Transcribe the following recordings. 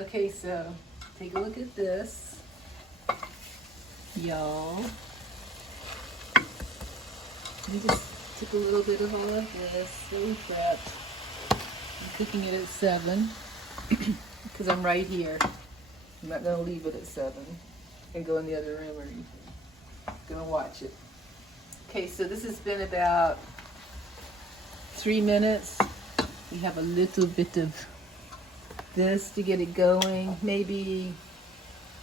Okay, so take a look at this, y'all. We just took a little bit of all of this, so we prepped. I'm cooking it at 7 because I'm right here. I'm not gonna leave it at 7 and go in the other room or anything. I'm gonna watch it. Okay, so this has been about 3 minutes. We have a little bit of this to get it going, maybe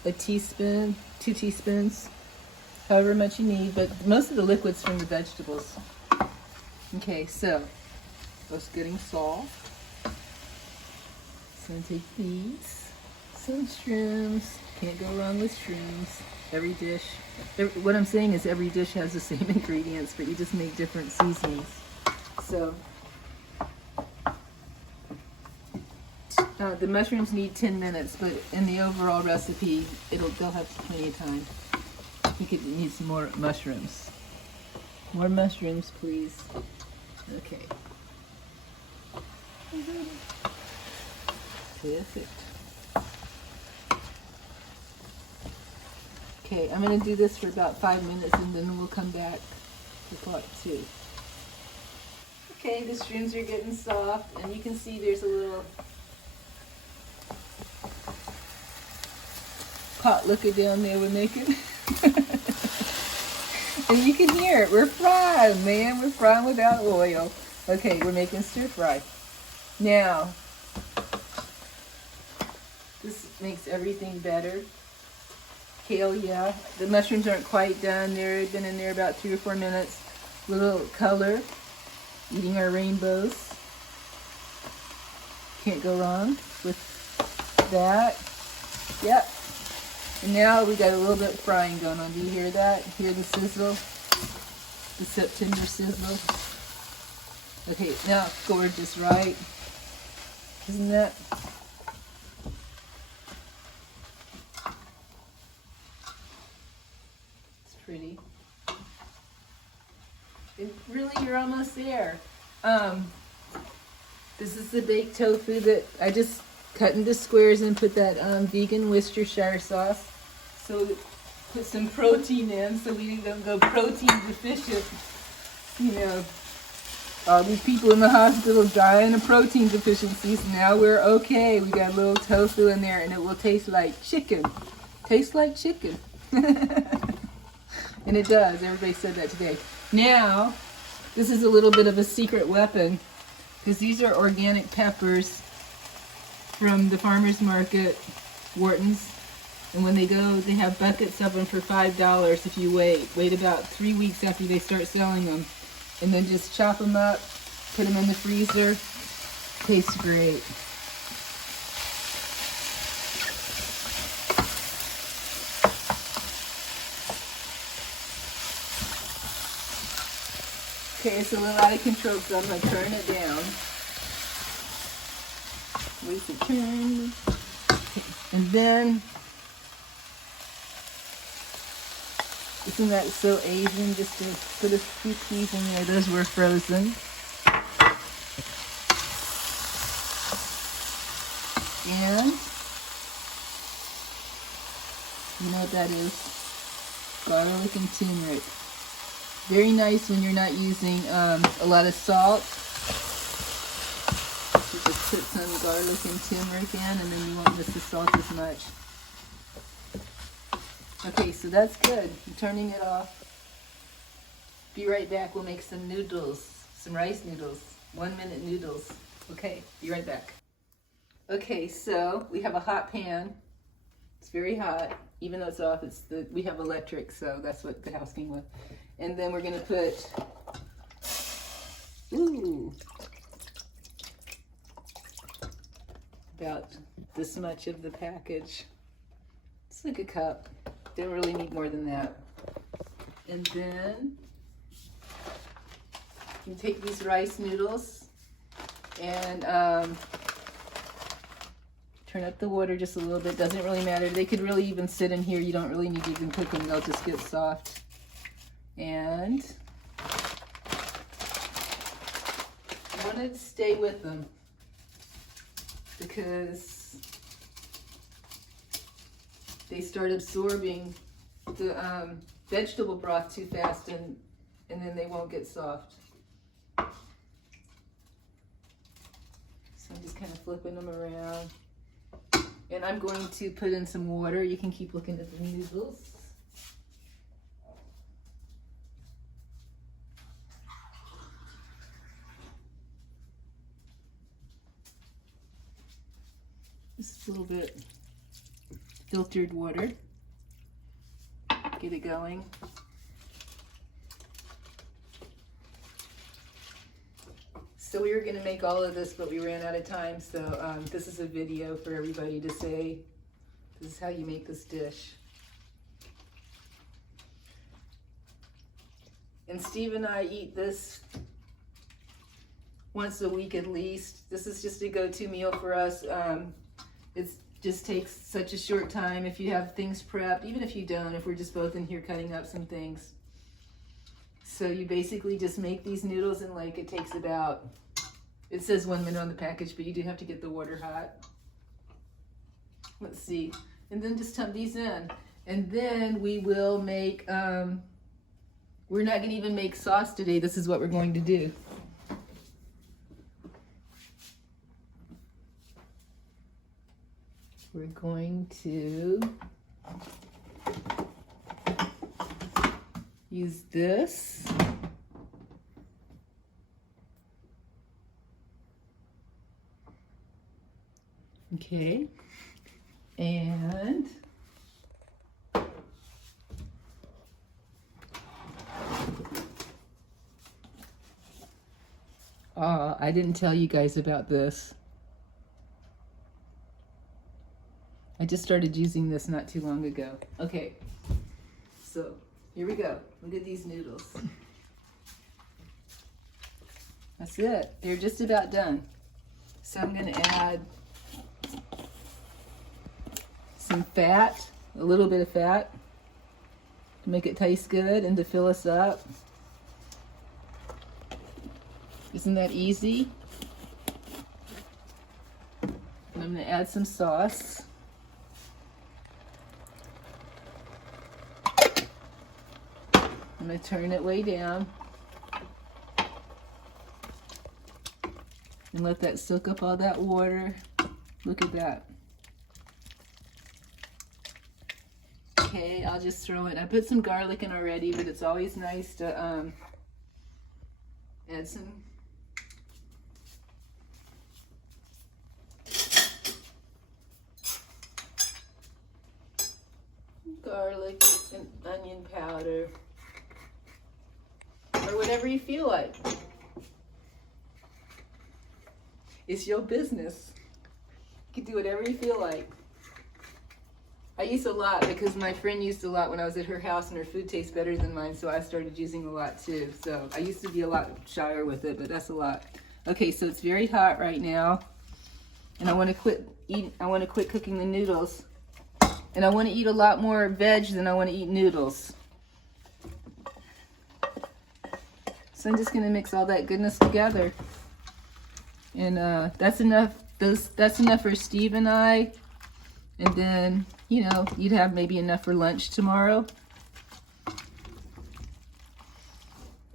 a teaspoon, 2 teaspoons, however much you need, but most of the liquid's from the vegetables. Okay, so it's getting soft. So I'm gonna take these, some shrooms. Can't go wrong with shrooms. Every dish, what I'm saying is every dish has the same ingredients, but you just make different seasonings. So the mushrooms need 10 minutes, but in the overall recipe, they'll have plenty of time. You could need some more mushrooms. More mushrooms, please. Okay. Perfect. Okay, I'm going to do this for about 5 minutes and then we'll come back for part 2. Okay, the shrooms are getting soft and you can see there's a little pot liquor down there we're making. And you can hear it. We're frying, man. We're frying without oil. Okay, we're making stir fry. Now, this makes everything better. Kale, yeah. The mushrooms aren't quite done. They've been in there about 3 or 4 minutes. Little color. Eating our rainbows. Can't go wrong with that. Yep. And now we got a little bit of frying going on. Do you hear that? Hear the sizzle? The September sizzle? Okay, now gorgeous, right? Isn't that? It's pretty. And really, you're almost there. This is the baked tofu that I just cut into squares and put that vegan Worcestershire sauce. So put some protein in so we don't go protein deficient. You know, all these people in the hospital dying of protein deficiencies. Now we're okay. We got a little tofu in there and it will taste like chicken. Tastes like chicken. And it does. Everybody said that today. Now, this is a little bit of a secret weapon because these are organic peppers from the farmer's market, Wharton's. And when they go, they have buckets of them for $5 if you wait. Wait about 3 weeks after they start selling them. And then just chop them up, put them in the freezer. Tastes great. Okay, it's a little out of control, so I'm going to turn it down. Wait to turn. And then, isn't that so Asian just to put a few peas in there? Those were frozen. And, you know what that is? Garlic and turmeric. Very nice when you're not using a lot of salt. You just put some garlic and turmeric in and then you won't miss the salt as much. Okay, so that's good. I'm turning it off. Be right back. We'll make some noodles, some rice noodles, 1 minute noodles. Okay, be right back. Okay, so we have a hot pan. It's very hot, even though it's off. We have electric, so that's what the house came with. And then we're gonna put, about this much of the package. It's like a cup. Don't really need more than that. And then you take these rice noodles and turn up the water just a little bit. Doesn't really matter. They could really even sit in here. You don't really need to even cook them. They'll just get soft. And I wanted to stay with them because they start absorbing the vegetable broth too fast, and then they won't get soft. So I'm just kind of flipping them around. And I'm going to put in some water. You can keep looking at the noodles. Just a little bit filtered water. Get it going. So we were going to make all of this, but we ran out of time. So this is a video for everybody to say, this is how you make this dish. And Steve and I eat this once a week at least. This is just a go-to meal for us. It just takes such a short time if you have things prepped, even if you don't, if we're just both in here cutting up some things. So you basically just make these noodles, and like it takes about, it says 1 minute on the package, but you do have to get the water hot. Let's see. And then just dump these in. And then we will make, we're not going to even make sauce today. This is what we're going to do. We're going to use this. Okay. And I didn't tell you guys about this. I just started using this not too long ago. Okay, so here we go. Look at these noodles. That's it. They're just about done. So I'm going to add some fat, a little bit of fat, to make it taste good and to fill us up. Isn't that easy? And I'm going to add some sauce. I'm going to turn it way down and let that soak up all that water. Look at that. Okay, I'll just throw it. I put some garlic in already, but it's always nice to add some garlic and onion powder. Or whatever you feel like. It's your business. You can do whatever you feel like. I use a lot because my friend used a lot when I was at her house, and her food tastes better than mine, so I started using a lot too. So I used to be a lot shyer with it, but that's a lot. Okay, so it's very hot right now, and I want to quit cooking the noodles, and I want to eat a lot more veg than I want to eat noodles. So I'm just going to mix all that goodness together. And that's enough. That's enough for Steve and I. And then, you know, you'd have maybe enough for lunch tomorrow.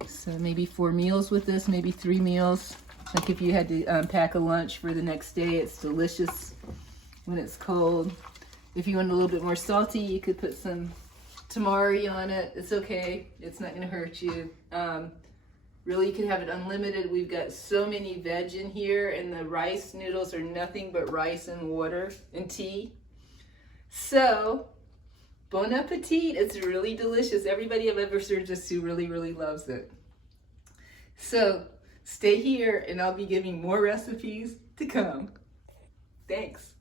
So maybe 4 meals with this, maybe 3 meals. Like if you had to pack a lunch for the next day, it's delicious when it's cold. If you want a little bit more salty, you could put some tamari on it. It's okay. It's not going to hurt you. Really, you can have it unlimited. We've got so many veg in here, and the rice noodles are nothing but rice and water and tea. So, bon appetit. It's really delicious. Everybody I've ever served this to really, really loves it. So, stay here, and I'll be giving more recipes to come. Thanks.